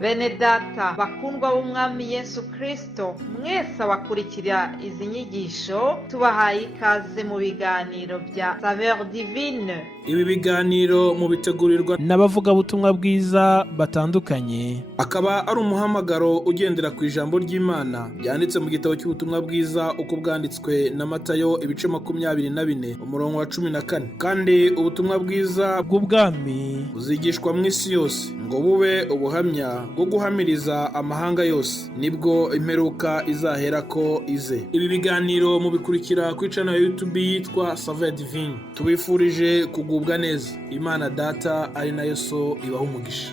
Bene data bakundwa b'umwami Yesu Kristo, mwese abakurikira izi nyigisho tubahaye ikaze mu biganiro bya Saveur Divine. Ibi biganiro mu bitegurirwa n'abavugabutumwa bwiza batandukanye, akaba ari umuhamagaro ugendera ku ijambo ry'Imana byanditse mu gitabo cy'ubutumwa bwiza uko bwanditswe na Matayo ibice 24 umurongo wa 14. Kandi ubutumwa bwiza bw'ubwami buzigishwa mu isi yose ngo bube ubuhamya bwo guhamiriza amahanga yose, nibwo imperuka izahera ko ize. Ibi biganiro mubikurikira ku channel ya YouTube yitwa Saveur Divine. Tubifurije kugubwa neza. Imana Data ari nayo So ibaha umugisha.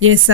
Yesu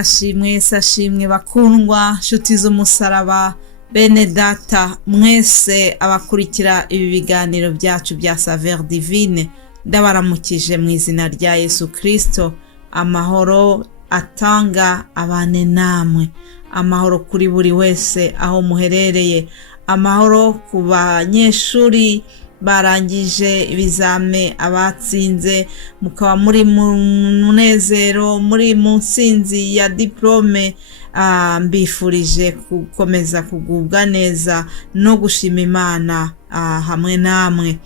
ashimwe bakundwa nshuti z'umusaraba, bene data mwese abakurikira ibi biganiro byacu bya Saveur Divine, ndabaramukije mu izina rya Yesu Kristo. Amahoro atanga abane namwe, amahoro kuri buri wese aho muherereye, amahoro ku banyeshuri barangije ibizame, abatsinze mukaba muri munezero, muri mu nsinzi ya diplome. Mbifurije gukomeza kugubwa neza no gushima Imana hamwe namwe.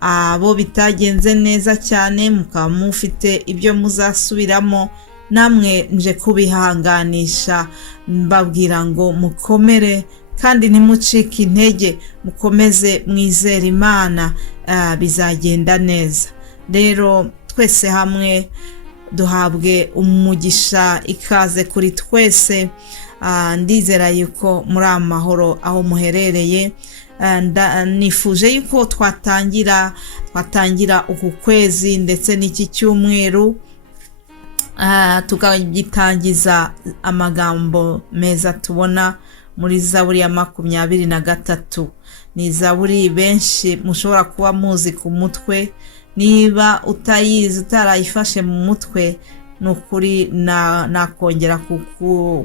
Abo bitagenze neza cyane mukaba mufite ibyo muzasubiramo, namwe nje kubihanganisha, mbabwira ngo mukomere kandi ntimucike intege, mukomeze mwizere Imana, bizagenda neza. Rero twese hamwe duhabwe umugisha, ikaze kuri twese. Ndizera yuko muri amahoro aho muherereye. Nifuje yuko twatangira uku kwezi ndetse n'iki cyumweru, tukagitangiza amagambo meza tubona muri Zaburi ya 23. Ni Zaburi benshi mushobora kuba muzi ku mutwe. Niba utayizi, utarayifashe mu mutwe, nukuri nakongera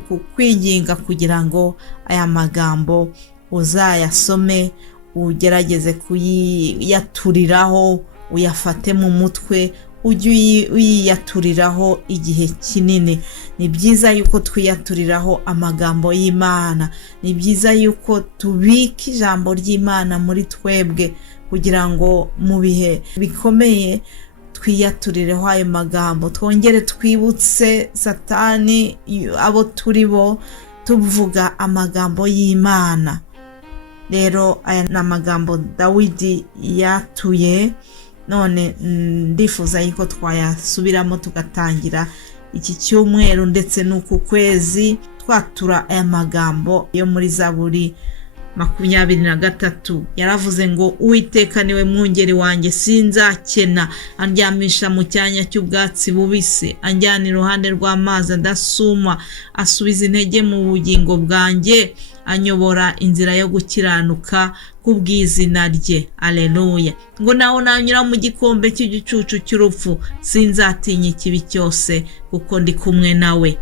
kukwinginga kugira ngo aya magambo uzayasome, ugerageze kuyaturiraho, uyafate mu mutwe, ujye uyiyaturiraho igihe kinini. Ni byiza yuko twiyaturiraho amagambo y'Imana, ni byiza yuko tubika ijambo ry'Imana muri twebwe, kugira ngo mu bihe bikomeye twiyaturireho ayo magambo, twongere twibutse Satani abo turi bo, tuvuga amagambo y'Imana. Rero aya ni amagambo Dawidi yatuye, none ndifuza yuko twayasubiramo tugatangira iki cyumweru ndetse n'uku kwezi twatura aya magambo yo muri Zaburi 23. Yaravuze ngo Uwiteka niwe mwungeri wanjye sinzakena, andyamisha mu cyanya cy'ubwatsi bubisi, anjyana iruhande rw'amazi adasuma, asubiza intege mu bugingo bwanjye, anyobora inzira yo gukiranuka kubw'izina rye. Aleluya. Ngo naho nanyura mu gikombe cy'igicucu cy'urupfu, sinzatinya ikibi cyose, kuko ndi kumwe nawe.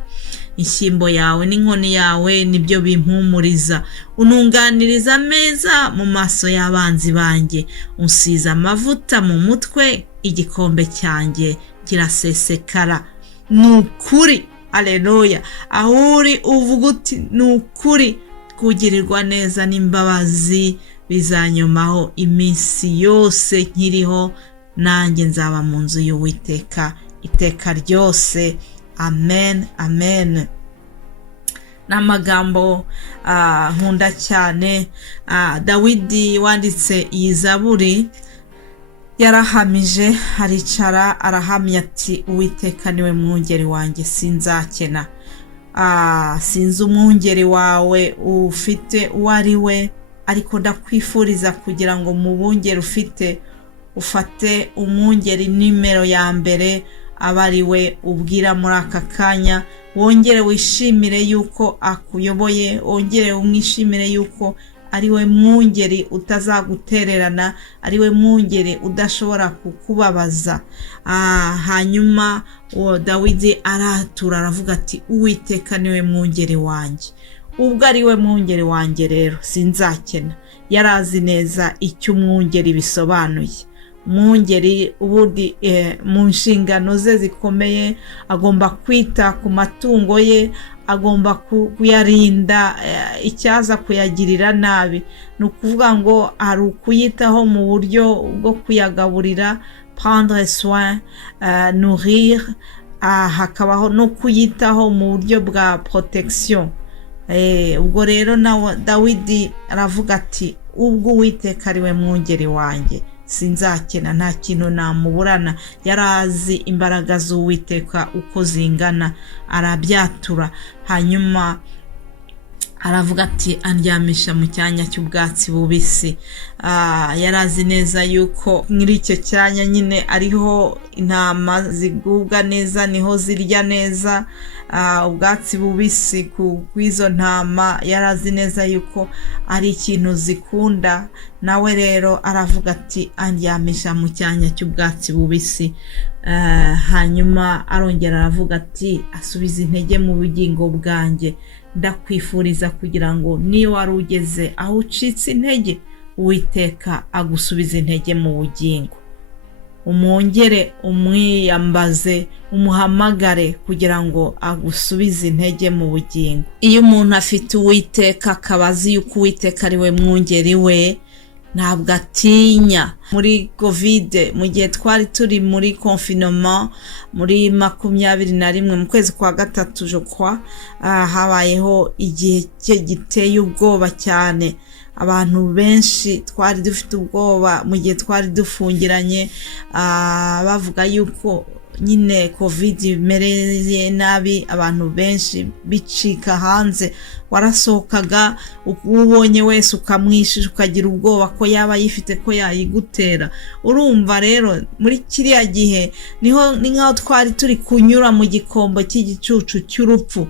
Inshyimbo yawe n'inkoni yawe nibyo bimpumuriza. Ununganiriza ameza mu maso y'abanzi banjye, unsiza amavuta mu mutwe, igikombe cyanjye kirasesekara. Nukuri. Aleluya. Ahuri uvuga uti nukuri, kugirirwa neza n'imbabazi bizanyomaho iminsi yose nkiriho, nanjye nzaba mu nzu y'Uwiteka iteka ryose. Amen, amen. N'amagambo nkunda cyane. Dawidi wanditse iyi Zaburi yarahamije, aricara arahamya ati Uwiteka niwe mwungeri wanjye sinzakena. Sinzi umwungeri wawe ufite uwo ari we, ariko ndakwifuriza kugira ngo mu bungeri ufite ufate umwungeri nimero ya mbere, aba ari we ubwira muri aka kanya. Wongere wishimire yuko akuyoboye, wongere umwishimire yuko ari we mwungeri utazagutererana, ari we mwungeri udashobora kukubabaza. Hanyuma Dawidi aratura aravuga ati Uwiteka niwe mwungeri wanjye. ubwo ari we mwungeri wanjye rero sinzakena. Yari azi neza icyo umwungeri bisobanuye. Umwungeri ubundi mu nshingano ze zikomeye agomba kwita ku matungo ye, agomba kuyarinda icyaza kuyagirira nabi. Ni ukuvuga ngo hari ukuyitaho mu buryo bwo kuyagaburira, prendre soin, nourrir, hakabaho no kuyitaho mu buryo bwa protection. Ubwo rero nawe Dawidi aravuga ati ubwo Uwiteka ari we mwungeri wanjye sinzakena, nta kintu namuburana. Yari azi imbaraga z'Uwiteka uko zingana, arabyatura. Hanyuma aravuga ati andyamisha mu cyanya cy'ubwatsi bubisi. Yari azi neza yuko muri icyo cyanya nyine ariho intama zigubwa neza, niho zirya neza ubwatsi bubisi kw'izo ntama. Yari azi neza yuko ari ikintu zikunda. Nawe rero aravuga ati andyamisha mu cyanya cy'ubwatsi bubisi. Hanyuma arongera aravuga ati asubiza intege mu bugingo bwanjye. Ndakwifuriza kugira ngo niyo wari ugeze aho ucitse intege, Uwiteka agusubiza intege mu bugingo. Umwongere, umwiyambaze, umuhamagare kugira ngo agusubize intege mu bugingo. Iyo umuntu afite Uwiteka akaba azi yuko Uwiteka ari we mwungeri we, ntabwo atinya. Muri Covid, mu gihe twari turi muri confinement muri 21 mu kwezi kwa gatatu je crois, habayeho igihe giteye ubwoba cyane. Abantu benshi twari dufite ubwoba mu gihe twari dufungiranye, bavuga yuko nyine Covid imereye nabi, abantu benshi bicika hanze. Warasohokaga ubonye wese ukamwishisha, ukagira ubwoba ko yaba yifite ko yayigutera. Urumva rero muri kiriya gihe ni nkaho twari turi kunyura mu gikombe cy'igicucu cy'urupfu.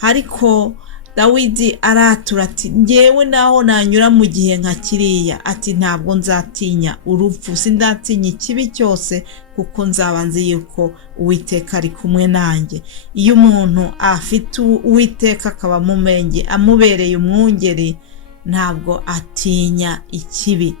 Ariko Dawidi aratura ati ngewe naho nanyura mu gihe nka kiriya, ati ntabwo nzatinya urupfu, sindatinya ikibi cyose, kuko nzaba nzi yuko Uwiteka ari kumwe nanjye. Iyo umuntu afite Uwiteka akaba amubereye umwungeri, ntabwo atinya ikibi.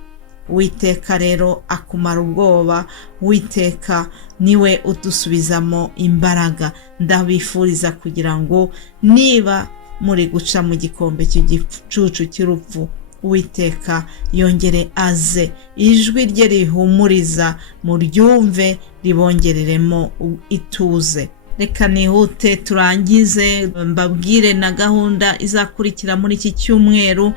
Uwiteka rero akumara ubwoba. Uwiteka niwe udusubizamo imbaraga. Ndabifuriza kugira ngo niba muri guca mu gikombe cy'igicucu cy'urupfu, Uwiteka yongere aze, ijwi rye rihumuriza, muryumve, ribongereremo ituze. Reka nihute turangize mbabwire na gahunda izakurikira muri iki cyumweru.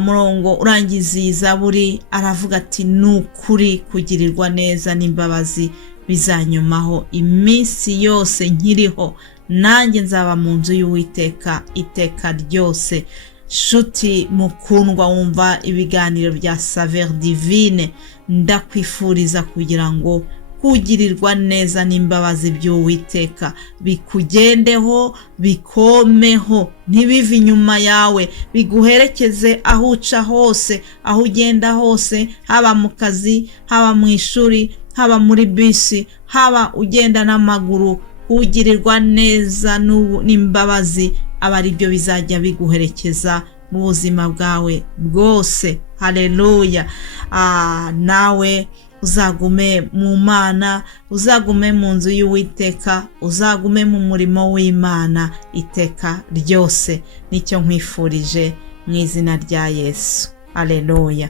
Murongo urangiza iyi Zaburi aravuga ati nukuri kugirirwa neza n'imbabazi bizanyumaho iminsi yose nkiriho, nanjye nzaba mu nzu y'Uwiteka iteka ryose. Shuti mukundwa wumva ibiganiro bya Saveur Divine, ndakwifuriza kugira ngo kugirirwa neza n'imbabazi by'Uwiteka bikugendeho, bikomeho, ntibive inyuma yawe, biguherekeze aho uca hose, aho ugenda hose, haba mu kazi, haba mu ishuri, haba muri bisi, haba ugenda n'amaguru. Kugirirwa neza n'imbabazi aba ari byo bizajya biguherekeza mu buzima bwawe bwose. Haleluya. Nawe uzagume mu Mana, uzagume mu nzu y'Uwiteka, uzagume mu murimo w'Imana iteka ryose. Nicyo nkwifurije mu izina rya Yesu. Haleluya.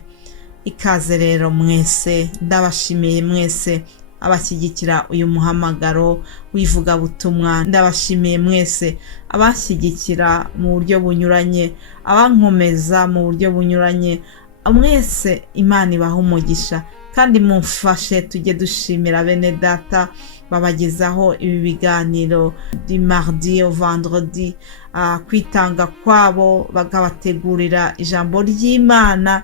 Ikaze rero mwese, ndabashimiye mwese abashyigikira uyu muhamagaro w'ivugabutumwa. Ndabashimiye mwese abashyigikira mu buryo bunyuranye, abankomeza mu buryo bunyuranye. Mwese Imana ibaha umugisha, kandi mumfashe tujye dushimira bene data babagezaho ibi biganiro du mardi au vendredi, kwitanga kwabo bakabategurira ijambo ry'Imana,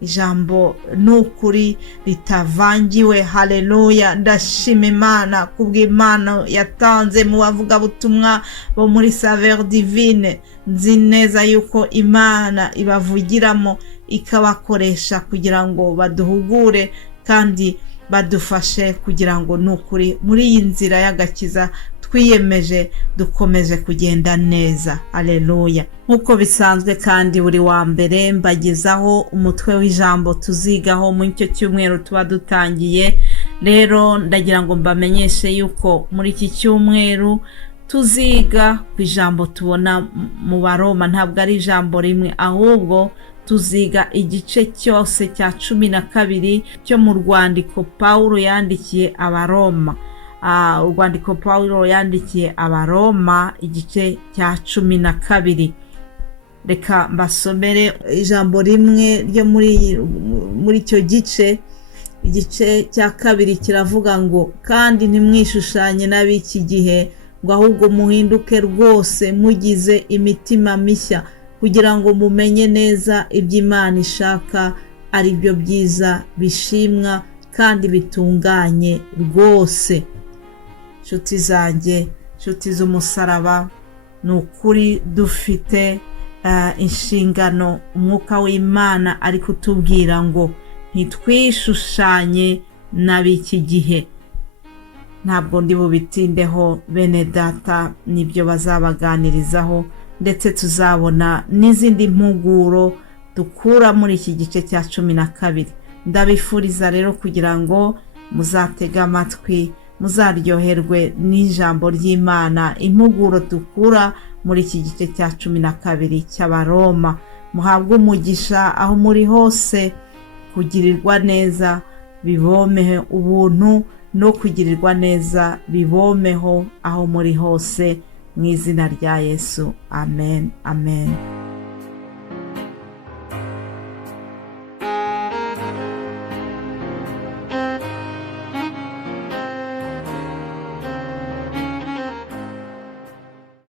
ijambo nukuri ritavangiwe. Haleluya. Ndashima Imana kubw'Imana yatanze mu bavuga butumwa bo muri Saveur Divine. Nzi neza yuko Imana ibavugiramo ikabakoresha kugira ngo baduhugure kandi badufashe kugira ngo nukuri muri iyi nzira y'agakiza twiyemeje dukomeje kugenda neza. Aleluya. Nk'uko bisanzwe kandi buri wa mbere mbagezaho umutwe w'ijambo tuzigaho muri icyo cyumweru tuba dutangiye. Rero ndagira ngo mbamenyeshe yuko muri iki cyumweru tuziga ku ijambo tubona mu Baroma. Ntabwo ari ijambo rimwe, ahubwo tuziga igice cyose cya 12 cyo mu rwandiko Pawulo yandikiye Abaroma. Urwandiko Pawulo yandikiye Abaroma igice cya 12. Reka mbasomere ijambo rimwe ryo muri icyo gice. Igice cya 2 kiravuga ngo, kandi ntimwishushanye n'ab'iki gihe, ngo ahubwo muhinduke rwose mugize imitima mishya, kugira ngo mumenye neza ibyo Imana ishaka, ari byo byiza, bishimwa kandi bitunganye rwose. Nshuti zanjye, nshuti z'umusaraba, ni ukuri dufite inshingano. Umwuka w'Imana ari kutubwira ngo ntitwishushanye n'ab'iki gihe. Ntabwo ndi bubitindeho, bene data nibyo bazabaganirizaho, ndetse tuzabona n'izindi mpuguro dukura muri iki gice cya 12. Ndabifuriza rero kugira ngo muzatege amatwi, muzaryoherwe n'ijambo ry'Imana, impuguro dukura muri iki gice cya 12 cy'Abaroma. Muhabwe umugisha aho muri hose, kugirirwa neza bibomeho, ubuntu no kugirirwa neza bibomeho aho muri hose, mu izina rya Yesu. Amen, amen.